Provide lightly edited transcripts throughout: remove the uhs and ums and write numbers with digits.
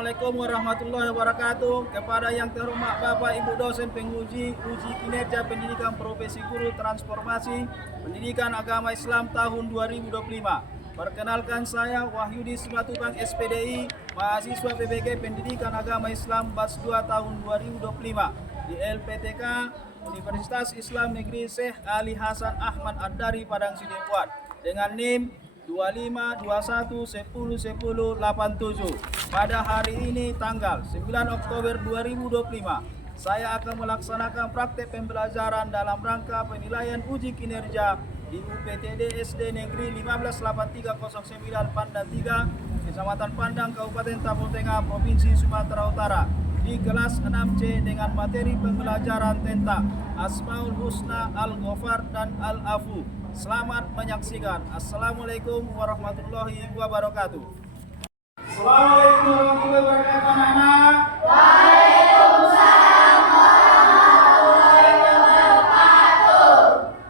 Assalamualaikum warahmatullahi wabarakatuh. Kepada yang terhormat Bapak Ibu dosen penguji uji kinerja pendidikan profesi guru transformasi pendidikan agama Islam tahun 2025. Perkenalkan, saya Wahyudi Simatupang SPDI, mahasiswa PBG Pendidikan Agama Islam batch 2 tahun 2025 di LPTK Universitas Islam Negeri Syekh Ali Hasan Ahmad Ad-Dari Padang Sidempuan dengan NIM 2521101087. Pada hari ini tanggal 9 Oktober 2025, saya akan melaksanakan praktek pembelajaran dalam rangka penilaian uji kinerja di UPTD SD Negeri 158309 Pandan 3, Kecamatan Pandang, Kabupaten Tapul Tengah, Provinsi Sumatera Utara, di kelas 6C dengan materi pembelajaran tentang Asmaul Husna, Al-Ghafar, dan Al-Afu. Selamat menyaksikan. Assalamualaikum warahmatullahi wabarakatuh. Assalamualaikum warahmatullahi wabarakatuh, anak-anak. Waalaikumsalam warahmatullahi wabarakatuh.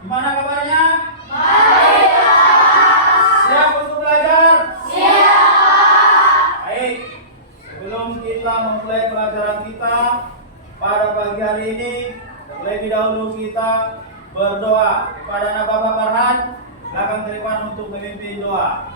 Gimana kabarnya? Baik, Siap untuk belajar? siap. Baik. Sebelum kita memulai pelajaran kita pada pagi hari ini, terlebih dahulu kita berdoa kepada anak Bapak Farhan. Belakang depan untuk memimpin doa.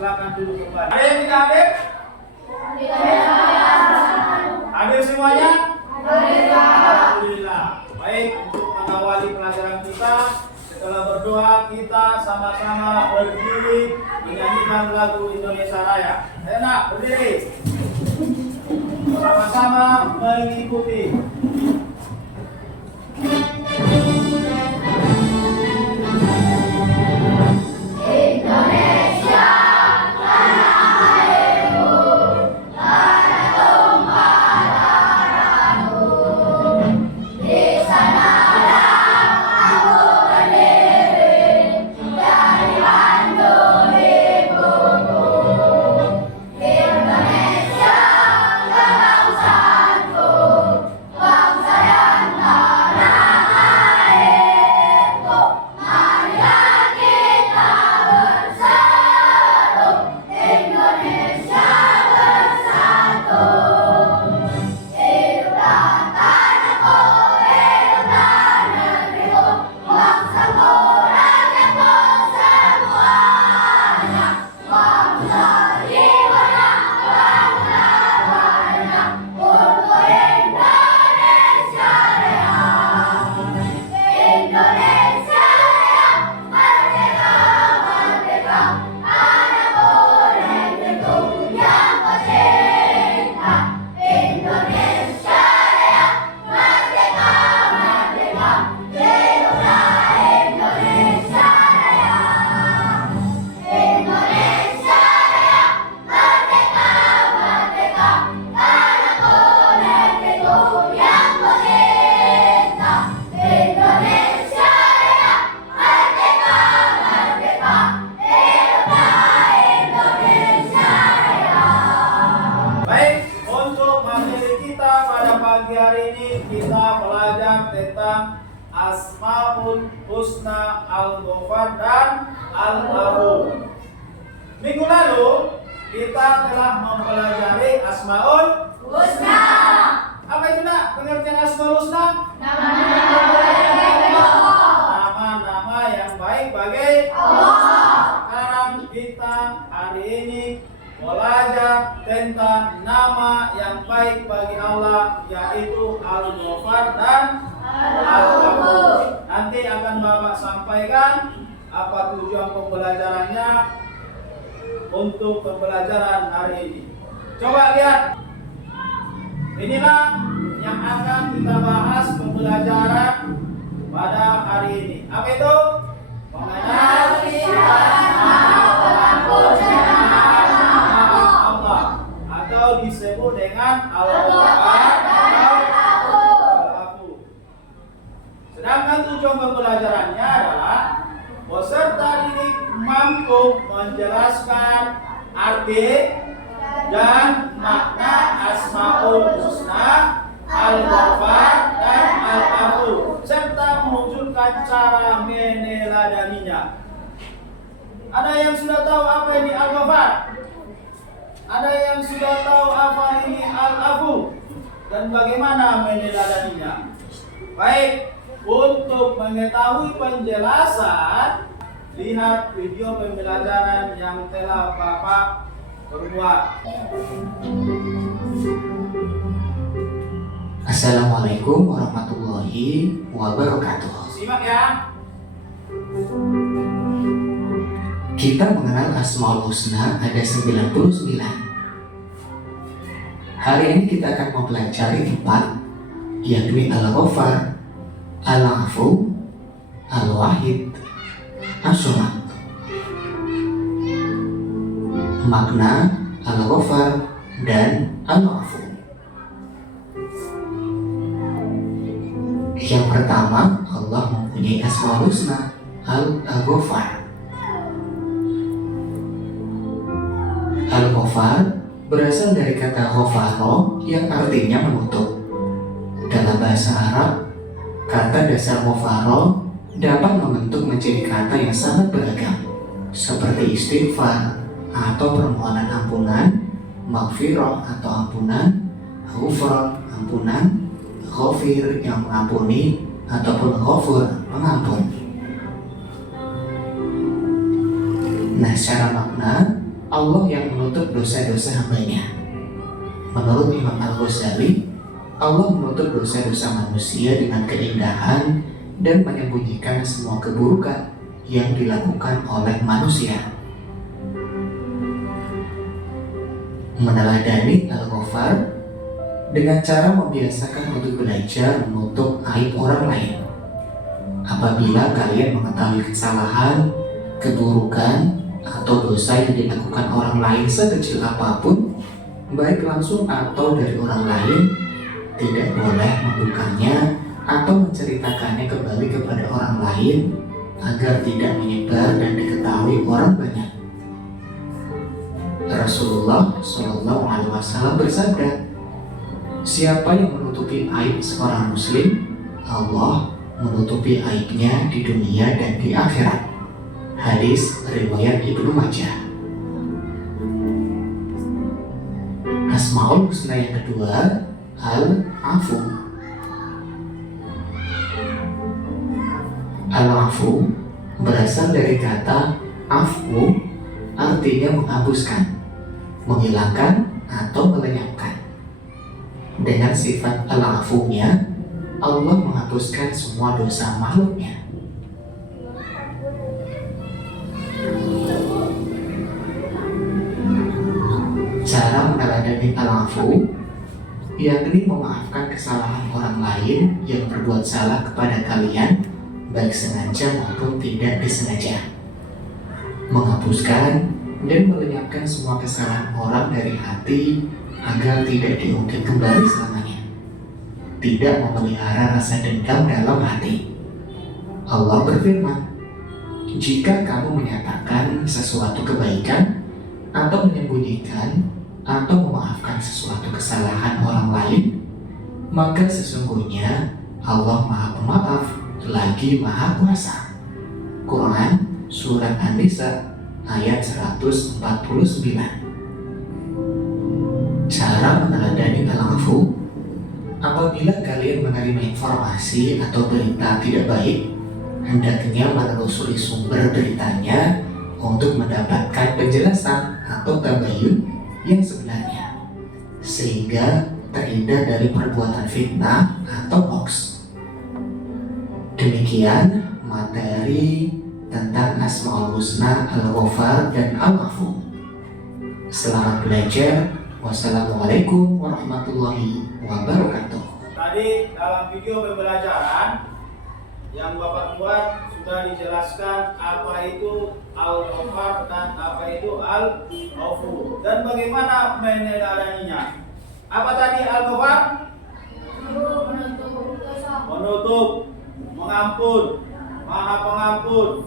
Silakan duduk kembali. Ada yang tidak hadir? Hadir semuanya? Alhamdulillah. Baik, untuk mengawali pelajaran kita, setelah berdoa kita sama-sama berdiri menyanyikan lagu Indonesia Raya. Ayo nak, berdiri. Sama-sama mengikuti. Pagi hari ini kita belajar tentang Asmaul Husna, Al-Ghafar, dan Al-Afu. Minggu lalu kita telah mempelajari Asmaul Husna. Apa itu nak? Pengertian Asmaul Husna? Nama-nama yang baik bagi Allah. Sekarang kita hari ini belajar tentang nama yang baik bagi Allah, yaitu Al-Ghafar dan Al-Afu. Nanti akan Bapak sampaikan apa tujuan pembelajarannya untuk pembelajaran hari ini. Coba lihat Inilah yang akan kita bahas pembelajaran pada hari ini. Apa itu? Mengenal sifat Allah atau disebut dengan Al-Ghafar atau Al-Afu. Sedangkan tujuan pembelajarannya adalah peserta didik mampu menjelaskan arti dan makna Asmaul Husna, Al-Ghafar dan Al-Afu, serta mewujudkan cara meneladaninya. Ada yang sudah tahu apa ini Al-Ghafar? Ada yang sudah tahu apa ini Al-Afu? Dan bagaimana meneladaninya? Baik, untuk mengetahui penjelasan, lihat video pembelajaran yang telah Bapak berbuat. Assalamualaikum warahmatullahi wabarakatuh. Simak ya. Kita mengenal Asmaul Husna ada 99. Hari ini kita akan mempelajari 4, yakni Al-Ghafar, Al-Afu, Al-Wahid, As-Samad. Makna Al-Ghafar dan Al-Afu. Yang pertama, Allah mempunyai Asmaul Husna, Al-Ghafar. Al-Ghafar berasal dari kata ghafaro yang artinya menutup. Dalam bahasa Arab, kata dasar ghafaro dapat membentuk menjadi kata yang sangat beragam, seperti istighfar atau permohonan ampunan, maghfirah atau ampunan, ghufran ampunan, ghafir yang mengampuni, ataupun ghafur pengampun. Nah, secara makna, Allah yang menutup dosa-dosa hambanya. Menurut Imam Al-Ghazali, Allah menutup dosa-dosa manusia dengan keindahan dan menyembunyikan semua keburukan yang dilakukan oleh manusia. Meneladani Al-Ghafar dengan cara membiasakan untuk belajar menutup aib orang lain. Apabila kalian mengetahui kesalahan, keburukan, atau dosa yang dilakukan orang lain sekecil apapun, baik langsung atau dari orang lain, tidak boleh membukanya atau menceritakannya kembali kepada orang lain agar tidak menyebar dan diketahui orang banyak. Rasulullah SAW bersabda, siapa yang menutupi aib seorang muslim, Allah menutupi aibnya di dunia dan di akhirat. Hadis riwayat Ibnu Majah. Asmaul Husna yang kedua, Al-Afu. Al-Afu berasal dari kata afu, artinya menghapuskan, menghilangkan atau melenyapkan. Dengan sifat Al-Afunya, Allah menghapuskan semua dosa makhluknya. Cara meneladani Al-Afu yakni memaafkan kesalahan orang lain yang berbuat salah kepada kalian, baik sengaja maupun tidak disengaja. Menghapuskan dan melenyapkan semua kesalahan orang dari hati agar tidak diungkit kembali selamanya. Tidak memelihara rasa dendam dalam hati. Allah berfirman, jika kamu menyatakan sesuatu kebaikan atau menyembunyikan atau memaafkan sesuatu kesalahan orang lain, maka sesungguhnya Allah Maha Pemaaf lagi Maha Kuasa. Quran Surat An-Nisa ayat 149. Cara meneladani Al-Afu, apabila kalian menerima informasi atau berita tidak baik, hendaknya menelusuri sumber beritanya untuk mendapatkan penjelasan atau tabayun yang sebenarnya, sehingga terhindar dari perbuatan fitnah atau hoax. Demikian materi tentang Asmaul Husna, Al-Ghafar, dan Al-Afu. Selamat belajar. Wassalamualaikum warahmatullahi wabarakatuh. Tadi dalam video pembelajaran yang Bapak buat sudah dijelaskan apa itu al-ghafar dan apa itu al-ghafur dan bagaimana meneladaninya. Apa tadi al-ghafar? Menutup, mengampun, maha pengampun,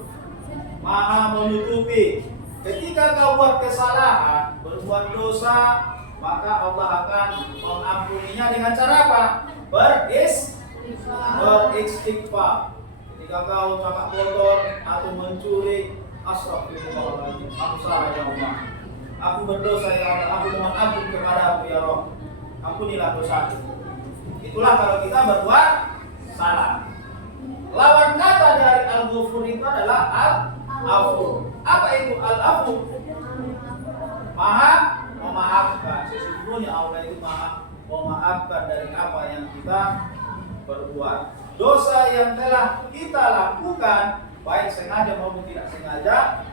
maha menutupi. Ketika kau buat kesalahan, berbuat dosa, maka Allah akan mengampuninya dengan cara apa? Beristighfar. Ketika kau cakap kotor atau mencuri, astagfirullahaladzim, aku salah ya Allah, aku berdosa ya Allah, aku mohon ampun kepadamu ya Rabb, ampunilah dosaku. Itulah kalau kita berbuat salah. Lawan kata dari al-ghafur itu adalah al-afu. Apa itu al-afu? Maha memaafkan. Sesungguhnya Allah itu maha memaafkan dari apa yang kita berbuat. Dosa yang telah kita lakukan, baik sengaja maupun tidak sengaja,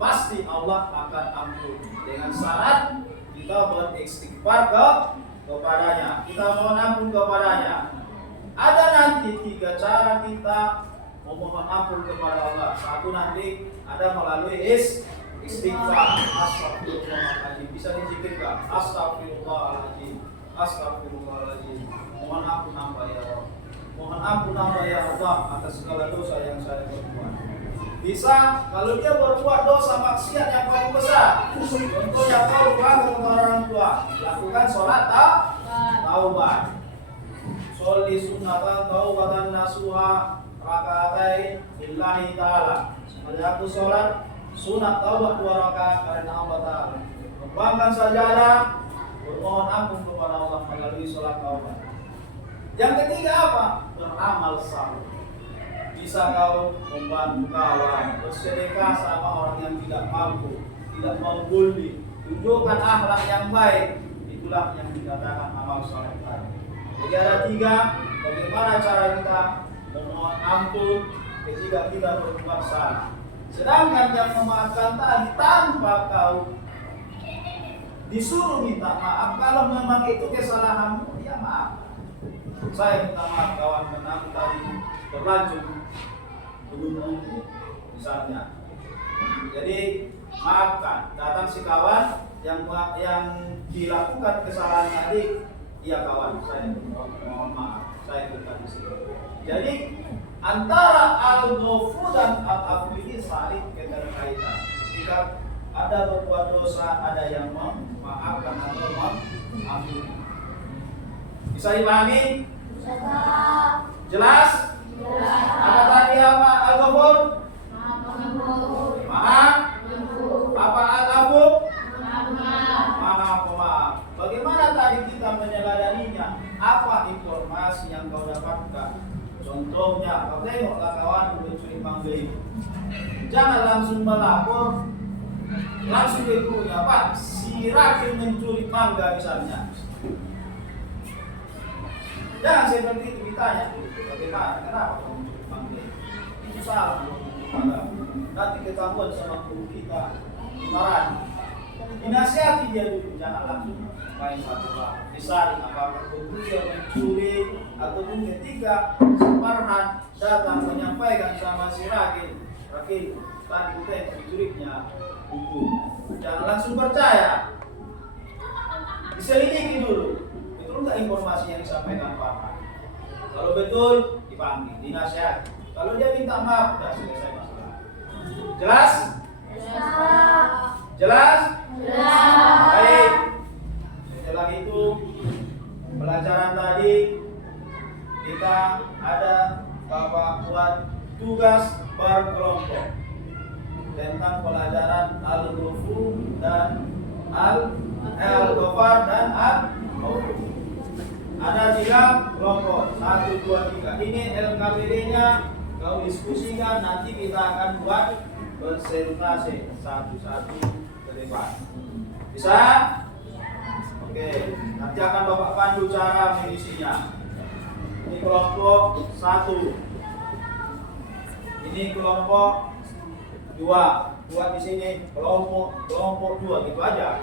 pasti Allah akan ampuni. Dengan syarat kita beristighfar kepadanya, kita mohon ampun kepadanya. Ada nanti 3 cara kita memohon ampun kepada Allah. Satu nanti ada melalui istighfar, astagfirullahaladzim, bisa dizikirkan, astagfirullahaladzim, astagfirullahaladzim, mohon ampun hamba ya Allah, mohon ampun hamba ya Allah atas segala dosa yang saya perbuat. Bisa kalau dia berbuat dosa maksiat yang paling besar, contohnya kau lupa kepada orang tua, lakukan sholat taubat, sholli sunnatan taubatan nasuha rakaatain lillahi ta'ala. Aku sholat sunat taubat 2 rakaat karena Allah Ta'ala. Kembangkan sajadah, bermohon ampun kepada Allah melalui sholat taubat. Yang ketiga apa? Beramal saleh. Bisa kau membantu kawan, bersedekah sama orang yang tidak mampu, tidak mau bully, tunjukkan akhlak yang baik. Itulah yang dikatakan amal saleh. Jadi ada 3 bagaimana cara kita memohon ampun ketika kita berbuat salah. Sedangkan yang memaafkan tadi tanpa kau disuruh minta maaf, kalau memang itu kesalahanmu, ya maaf. Saya minta maaf kawan, karena aku tadi berlanjut belum misalnya. Jadi maafkan. Datang si kawan yang dilakukan kesalahan tadi, iya kawan, saya mohon maaf, saya bukan di sini. Jadi antara al-ghafur dan al-afu ini saling keterkaitan. Jika ada berbuat dosa, ada yang memaafkan atau mengampuni. Bisa dipahami? Jelas? Apa tadi apa al-ghafur? Maaf. Apa al-afu? Maaf pemaaf. Bagaimana tadi kita meneladaninya? Apa informasi yang kau dapatkan? Contohnya, kau tengoklah kawan mencuri mangga itu. Jangan langsung melapor, langsung ke gurunya, Pak, si Rakil mencuri mangga misalnya. Jangan seperti itu ditanya, bagaimana, kenapa kau mencuri mangga? Itu salah, nanti ketahuan sama guru kita, dimarahi. Dinasihati dia dulu, jangan langsung main satu disaring apakah dia mencuri ataupun ketika Farhan datang menyampaikan sama si Rakil tadi kita yang mencurinya buku, jangan langsung percaya, diselidiki dulu betul nggak informasi yang disampaikan Farhan. Kalau betul dipanggil, dinasihati. Kalau dia minta maaf, sudah selesai masalah. Jelas? Jelas? Baik. Setelah itu pelajaran tadi kita ada Bapak buat tugas berkelompok tentang pelajaran al-ghafur dan al-ghafar dan al-ghafur. Ada 3 kelompok, 1, 2, 3. Ini LKPD-nya kau diskusikan, nanti kita akan buat presentasi satu-satu ke depan. Bisa? Oke, nanti akan Bapak pandu cara mengisinya. Ini kelompok 1. Ini kelompok 2. Buat di sini kelompok 2 gitu aja.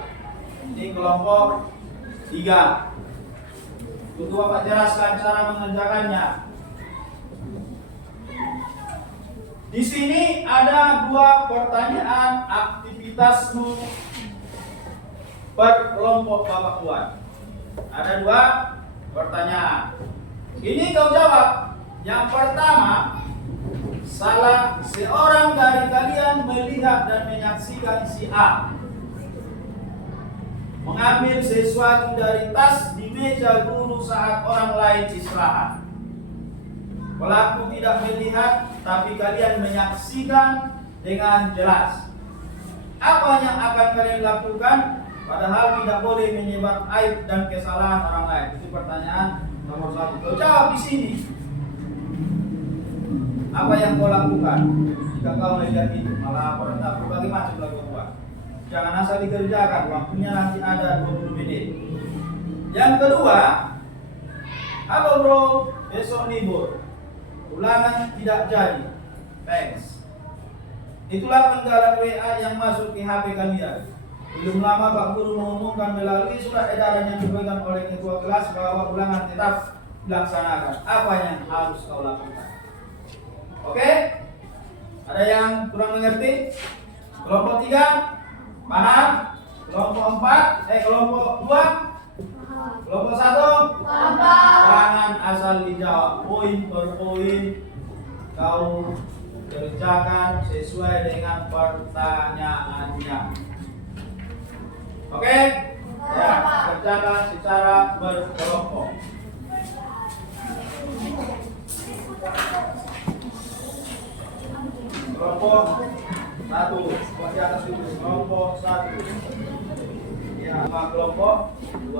Ini kelompok 3. Untuk Bapak jelaskan cara mengerjakannya. Di sini ada 2 pertanyaan aktivitasmu per kelompok Bapak buat. Ada 2 pertanyaan. Ini kau jawab. Yang pertama, salah seorang dari kalian melihat dan menyaksikan si A mengambil sesuatu dari tas di meja guru saat orang lain istirahat. Pelaku tidak melihat, tapi kalian menyaksikan dengan jelas. Apa yang akan kalian lakukan? Padahal tidak boleh menyebar aib dan kesalahan orang lain. Itu pertanyaan nomor 1. Kau jawab di sini. Apa yang kau lakukan jika kau melihat itu? Malah berbagai macam lagu buat. Jangan asal dikerjakan, waktunya nanti ada 20 menit. Yang kedua, halo bro, besok libur, ulangan tidak jadi, thanks. Itulah penggalan WA yang masuk ke HP kalian. Belum lama Pak Guru mengumumkan melalui surat edaran yang dipegang oleh ketua kelas bahwa ulangan tetap dilaksanakan. Apa yang harus kau lakukan? Oke? Ada yang kurang mengerti? Kelompok 3? Paham? Kelompok 4? Kelompok 2? Kelompok 1? Jangan asal dijawab, poin per poin kau kerjakan sesuai dengan pertanyaannya. Oke? Ya, kerjakan secara berkelompok. Kelompok 1, di atas itu kelompok 1. Ya, sama kelompok 2.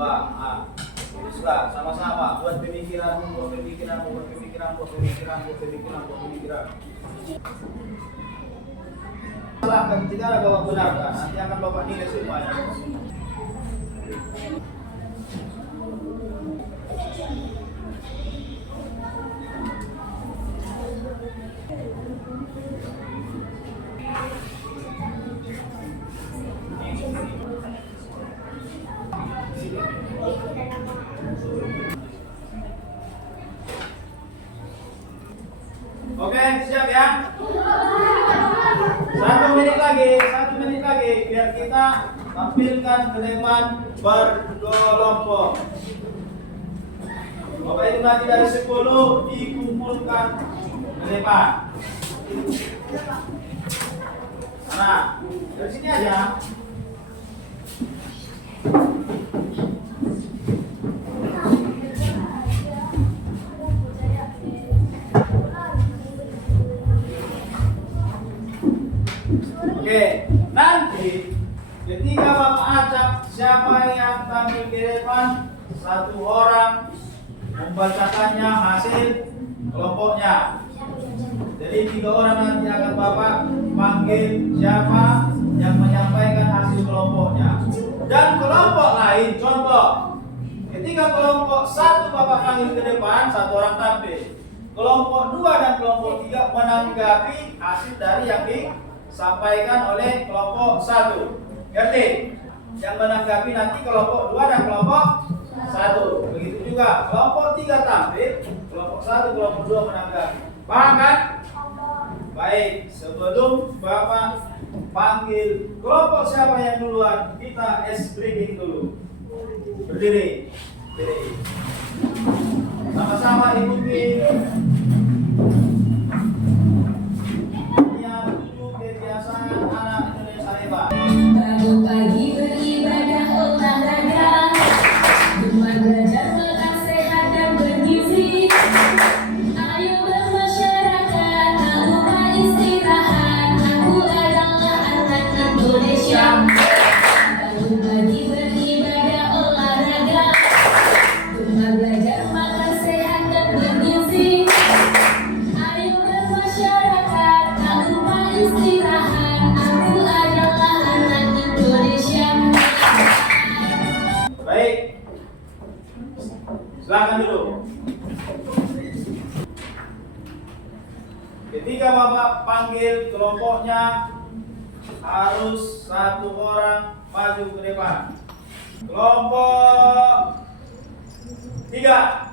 Sudah sama-sama buat pemikiran. Silahkan tidak ada Bapak benarkan, nanti akan Bapak nilai semuanya. Oke, siap ya? 1 menit lagi biar kita tampilkan ke depan berkelompok. Bapak itu nanti dari 10 dikumpulkan ke depan. Nah, dari sini aja. Oke, nanti ketika Bapak acak siapa yang tampil ke depan, 1 orang membacakannya hasil kelompoknya. Jadi 3 orang nanti akan Bapak panggil siapa yang menyampaikan hasil kelompoknya. Dan kelompok lain, contoh, ketika kelompok 1 Bapak panggil ke depan, 1 orang tampil. Kelompok 2 dan kelompok 3 menanggapi hasil dari yang disampaikan oleh kelompok 1. Ngerti? Yang menanggapi nanti kelompok 2 dan kelompok 1. Begitu juga kelompok 3 tampil, kelompok 1, kelompok 2 menanggapi. Paham kan? Baik, sebelum Bapak panggil kelompok siapa yang duluan, kita breaking dulu. Berdiri. Sama-sama ikuti. Bangun pagi beribadah olahraga, gemar belajar makan sehat dan bergizi. Ayo bermasyarakat, tak lupa istirahat. Aku adalah anak Indonesia. Bangun pagi beribadah olahraga, gemar belajar makan sehat dan bergizi. Ayo bermasyarakat, tak lupa istirahat. Baik, silakan dulu. Ketika Bapak panggil kelompoknya, harus 1 orang maju ke depan. Kelompok 3.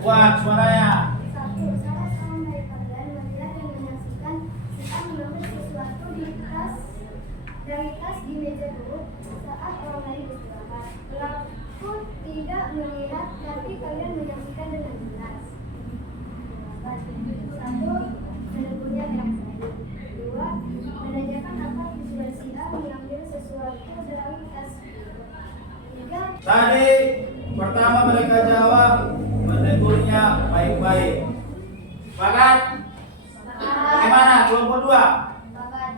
Kuat suaranya. Satu, salah seorang dari kalian melihat dan menyaksikan si A mengambil sesuatu dari tas di meja duduk saat orang lain beristirahat. Pelaku tidak melihat, tapi kalian menyaksikan dengan jelas. Satu, menegurnya dengan baik. Dua, menanyakan apa tujuan si A mengambil sesuatu dari tas. Tiga, Tadi pertama mereka jawab menegurnya baik-baik. Sepakat? Bagaimana kelompok 2? sepakat.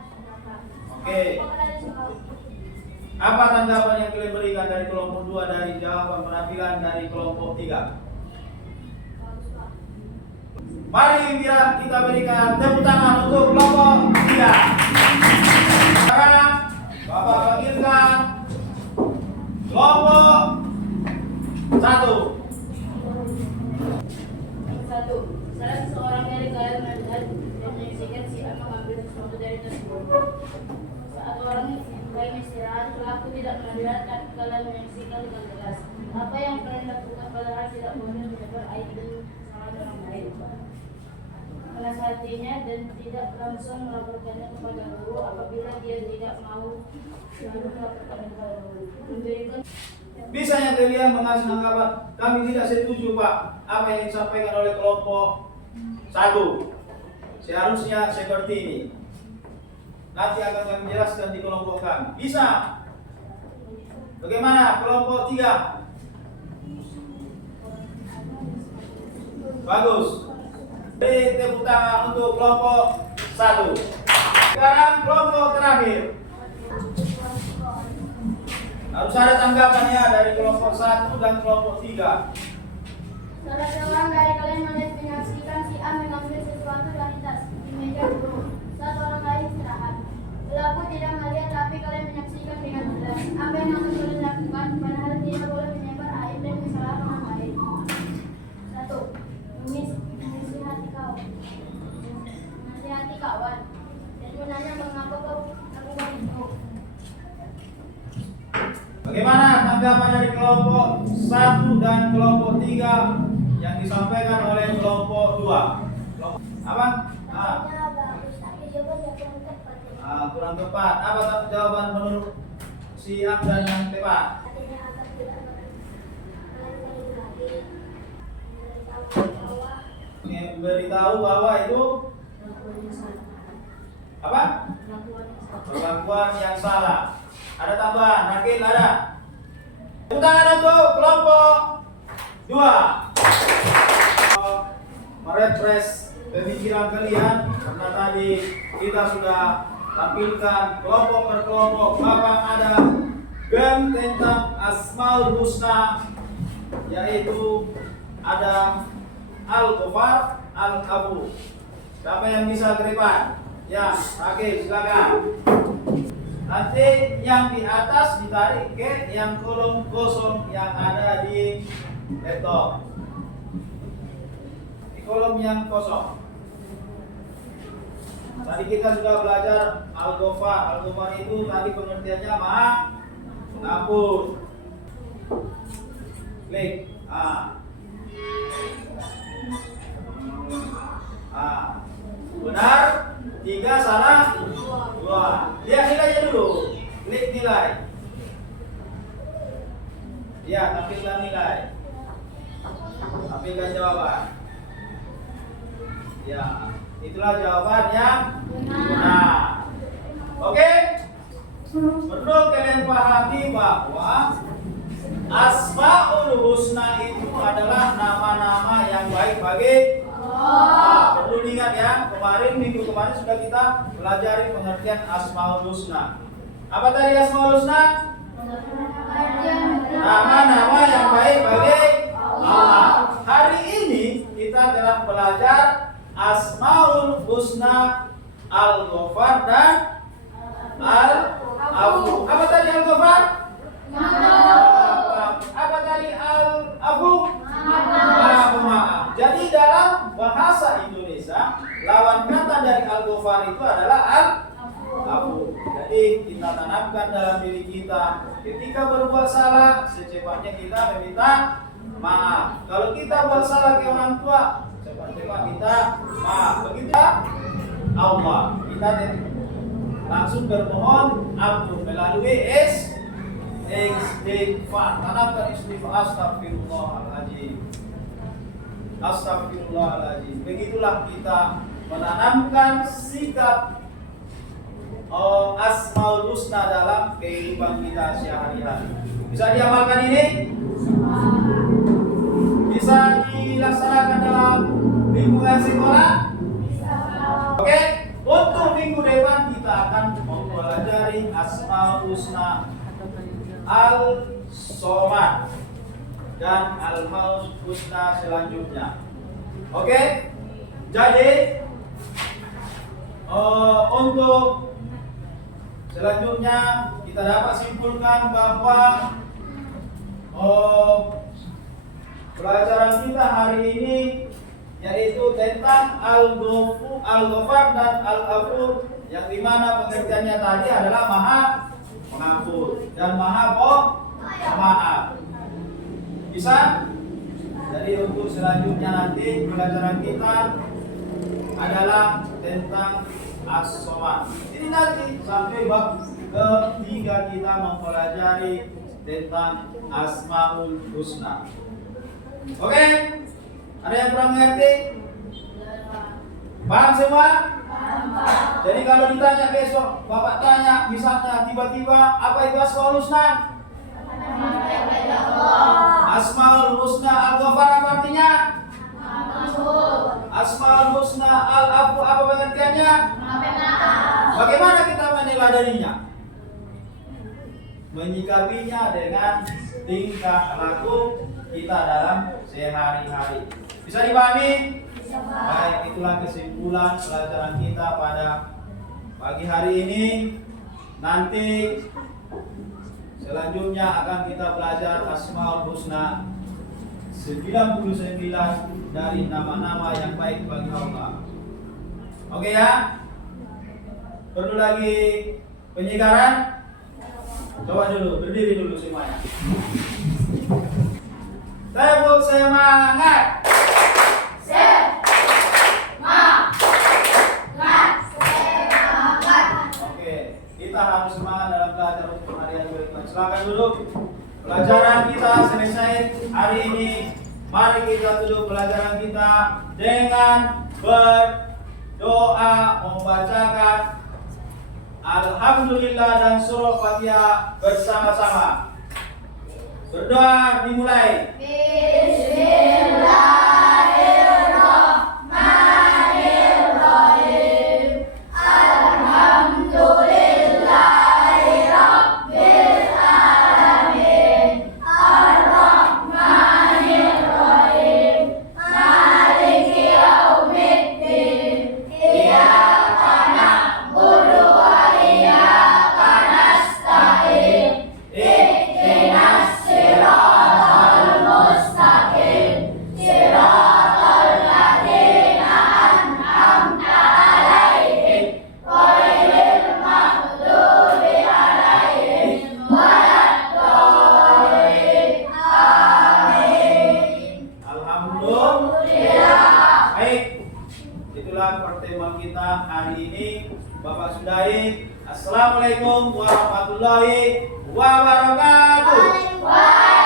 Oke. Apa tanggapan yang kalian berikan dari kelompok 2 dari jawaban penampilan dari kelompok 3? Mari kita berikan tepuk tangan untuk kelompok 3. Sekarang Bapak panggilkan kelompok 1. Satu, salah seseorang dari kalian melihat dan menyaksikan si A mengambil sesuatu dari tas bulu. Saat orang lain istirahat, pelaku tidak melihat dan kalian menyaksikan dengan jelas. Apa yang kalian lakukan padahal tidak boleh menyebar aib dan kesalahan orang lain. Menasihatinya dan tidak langsung melaporkannya kepada guru apabila dia tidak mau selalu melaporkannya kepada guru. Memberikan Bisanya kalian mengasih tanggapan. Kami tidak setuju Pak apa yang disampaikan oleh kelompok 1. Seharusnya seperti ini. Nanti akan kami jelaskan di kelompok kami. Bisa? Bagaimana kelompok 3? Bagus. Beri tepuk tangan untuk kelompok 1. Sekarang kelompok terakhir. Harus ada tanggapannya dari kelompok 1 dan kelompok 3. Salah seorang dari kalian menyaksikan si A mengambil sesuatu dari tas di meja guru saat orang lain istirahat. Pelaku tidak melihat, tapi kalian menyaksikan dengan jelas. Apa yang akan kalian lakukan padahal tidak boleh menyebar aib dan kesalahan orang lain. Satu, menasihati kawan dan menanya mengapa kau lakukan itu. Bagaimana tanggapan dari kelompok 1 dan kelompok 3 yang disampaikan oleh kelompok 2? Apa? Katanya bagus, tapi jawabannya kurang tepat. Kurang tepat. Apa jawaban menurut si A dan yang tepat? Katanya agak tidak kalian lagi memberitahu bahwa Memberitahu bahwa itu apa? Perlakuan yang salah. Ada tambahan? Yakin ada? Tepuk tangan untuk kelompok 2. Merefresh pemikiran kalian karena tadi kita sudah tampilkan kelompok per kelompok. Bapak ada game tentang Asmaul Husna, yaitu ada Al-Ghafar, Al-Afu. Siapa yang bisa ke depan? Ya, oke, silakan. Nanti yang di atas ditarik ke yang kolom kosong yang ada di laptop. Di kolom yang kosong. Tadi kita sudah belajar Al-Ghafar. Al-Ghafar itu tadi pengertiannya mengampun. Klik. Benar? 3 salah 2. Lihat nilainya dulu. Klik nilai. Ya, tampilkan nilai. Tampilkan jawaban. Ya, itulah jawaban yang benar. Oke? Perlu kalian pahami bahwa Asmaul Husna itu adalah nama-nama yang baik bagi Allah. Perlu diingat ya, minggu kemarin sudah kita pelajari pengertian Asmaul Husna. Apa tadi Asmaul Husna? Nama-nama yang baik bagi Allah. Hari ini kita telah belajar Asmaul Husna, Al-Ghafar dan Al-Afu. Apa tadi Al-Ghafar? Apa tadi Al-Afu? Maaf. Jadi dalam bahasa Indonesia lawan kata dari Al-Ghafar itu adalah Al-Afu. Jadi kita tanamkan dalam diri kita, ketika berbuat salah secepatnya kita meminta maaf. Kalau kita buat salah ke orang tua, cepat-cepat kita maaf. Begitu Allah, kita langsung bermohon ampun melalui istighfar. Tanamkan istighfar. Astagfirullahaladzim. Astagfirullahaladzim. Begitulah kita menanamkan sikap Asmaul Husna dalam kehidupan kita sehari-hari. Bisa diamalkan ini? Bisa dilaksanakan dalam lingkungan sekolah? Oke, untuk minggu depan kita akan mempelajari Asmaul Husna Al-Somad dan Al-Maul Husna selanjutnya. Oke, jadi untuk selanjutnya kita dapat simpulkan bahwa pelajaran kita hari ini yaitu tentang Al-Ghafar dan Al-Ghafur, yang dimana pengertiannya tadi adalah Maha Pengampun dan Maha Pemaaf. Bisa? Jadi untuk selanjutnya nanti pelajaran kita adalah tentang As-Somad. Ini nanti sampai bab ketiga kita mempelajari tentang Asmaul Husna. Oke? Ada yang kurang mengerti? Paham semua? Jadi kalau ditanya besok, Bapak tanya misalnya tiba-tiba apa itu Asmaul Husna? Asmaul Husna Al-Ghafar apa artinya? Asmaul Husna Al-Afu apa pengertiannya? Bagaimana kita meneladaninya? Menyikapinya dengan tingkah laku kita dalam sehari-hari. Bisa dipahami? Baik, itulah kesimpulan pelajaran kita pada pagi hari ini. Nanti selanjutnya akan kita belajar Asmaul Husna 99 dari nama-nama yang baik bagi Allah. Oke ya? Perlu lagi penyegaran? Coba dulu, berdiri dulu semuanya. Tepuk semangat. Oke, kita harus semangat dalam belajar untuk hari yang berikutnya. Silakan duduk. Pelajaran kita selesai hari ini. Mari kita tutup pelajaran kita dengan berdoa, membacakan Alhamdulillah dan surah Fatihah bersama-sama. Berdoa dimulai. Bismillahirrahmanirrahim. Alhamdulillahirabbil alamin. Ar-Rahmanirrahim. Maliki yaumiddin. Iyyaka na'budu wa iyyaka nasta'in. Ihdinas siratal mustaqim. Siratal ladzina an'amta 'alaihim ghairil maghdubi 'alaihim waladdallin. Amin. Alhamdulillah. Baik, itulah pertemuan kita hari ini. Bapak sudahi. Assalamualaikum warahmatullahi wabarakatuh. Waalaikumsalam.